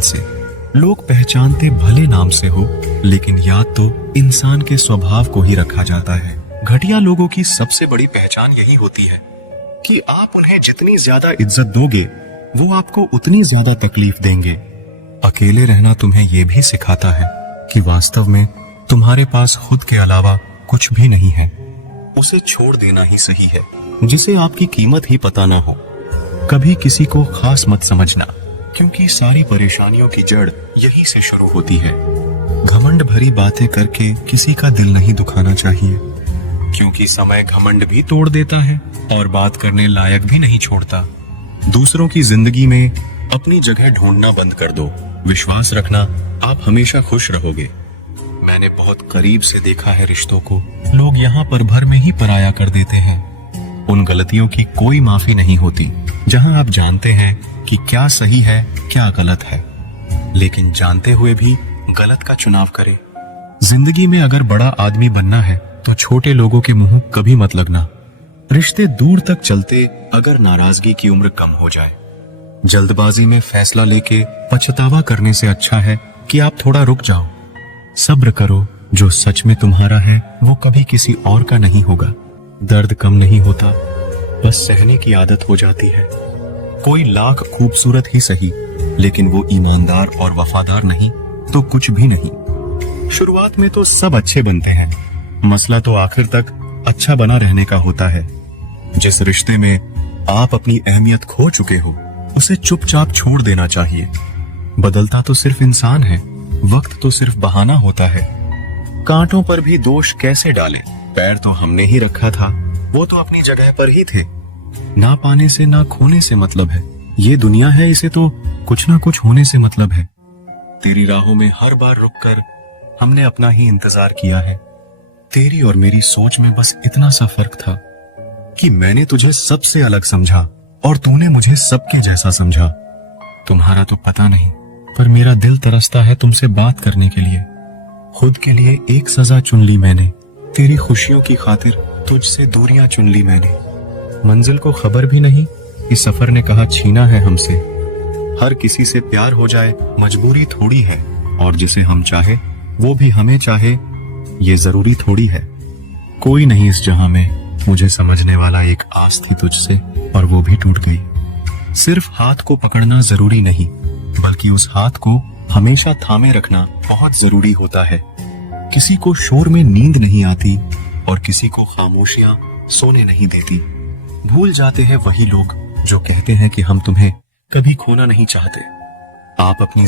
साल से। लोग पहचानते भले नाम से हो, लेकिन याद तो इंसान के स्वभाव को ही रखा जाता है। घटिया लोगों की सबसे बड़ी पहचान यही होती है कि आप उन्हें जितनी ज्यादा इज्जत दोगे, वो आपको उतनी ज्यादा तकलीफ देंगे। अकेले रहना तुम्हें यह भी सिखाता है कि वास्तव में तुम्हारे पास खुद के अलावा कुछ भी नहीं है। उसे छोड़ देना ही सही है, जिसे आपकी कीमत ही पता ना हो। कभी किसी को खास मत समझना, क्योंकि सारी परेशानियों की जड़ यही से शुरू होती है। घमंड भरी बातें करके किसी का दिल नहीं दुखाना चाहिए, क्योंकि समय घमंड भी तोड़ देता है और बात करने लायक भी नहीं छोड़ता। दूसरों की जिंदगी में अपनी जगह ढूंढना बंद कर दो। विश्वास रखना, आप हमेशा खुश रहोगे। मैंने बहुत करीब से देखा है रिश्तों को, लोग यहाँ पर भर में ही पराया कर देते हैं। उन गलतियों की कोई माफी नहीं होती जहां आप जानते हैं कि क्या सही है क्या गलत है, लेकिन जानते हुए भी गलत का चुनाव करें। जिंदगी में अगर बड़ा आदमी बनना है तो छोटे लोगों के मुंह कभी मत लगना। रिश्ते दूर तक चलते अगर नाराजगी की उम्र कम हो जाए। जल्दबाजी में फैसला लेके पछतावा करने से अच्छा है कि आप थोड़ा रुक जाओ। सब्र करो, जो सच में तुम्हारा है वो कभी किसी और का नहीं होगा। दर्द कम नहीं होता, बस सहने की आदत हो जाती है। कोई लाख खूबसूरत ही सही, लेकिन वो ईमानदार और वफादार नहीं तो कुछ भी नहीं। शुरुआत में तो सब अच्छे बनते हैं, मसला तो आखिर तक अच्छा बना रहने का होता है। जिस रिश्ते में आप अपनी अहमियत खो चुके हो, उसे चुपचाप छोड़ देना चाहिए। बदलता तो सिर्फ इंसान है, वक्त तो सिर्फ बहाना होता है। कांटों पर भी दोष कैसे डालें? पैर तो हमने ही रखा था, वो तो अपनी जगह पर ही थे। ना पाने से ना खोने से मतलब है। ये दुनिया है, इसे तो कुछ ना कुछ होने से मतलब है। तेरी राहों में हर बार रुककर हमने अपना ही इंतजार किया है। तेरी और मेरी सोच में बस इतना सा फर्क था कि मैंने तुझे सबसे अलग समझा और तूने मुझे सबके जैसा समझा। तुम्हारा तो पता नहीं, पर मेरा दिल तरसता है तुमसे बात करने के लिए। खुद के लिए एक सजा चुन ली मैंने, तेरी खुशियों की खातिर तुझसे दूरियां चुन ली मैंने। मंजिल को खबर भी नहीं कि सफर ने कहा छीना है हमसे। हर किसी से प्यार हो जाए मजबूरी थोड़ी है, और जिसे हम चाहे वो भी हमें चाहे ये जरूरी थोड़ी है। कोई नहीं इस जहां में मुझे समझने वाला, एक आस थी तुझसे और वो भी टूट गई। सिर्फ हाथ को पकड़ना जरूरी नहीं, बल्कि उस हाथ को हमेशा थामे रखना बहुत जरूरी होता है। किसी को शोर में नींद नहीं आती और किसी को खामोशियां सोने नहीं देती। भूल जाते हैं वही लोग जो कहते हैं कि हम तुम्हें कभी खोना नहीं चाहते। आप अपनी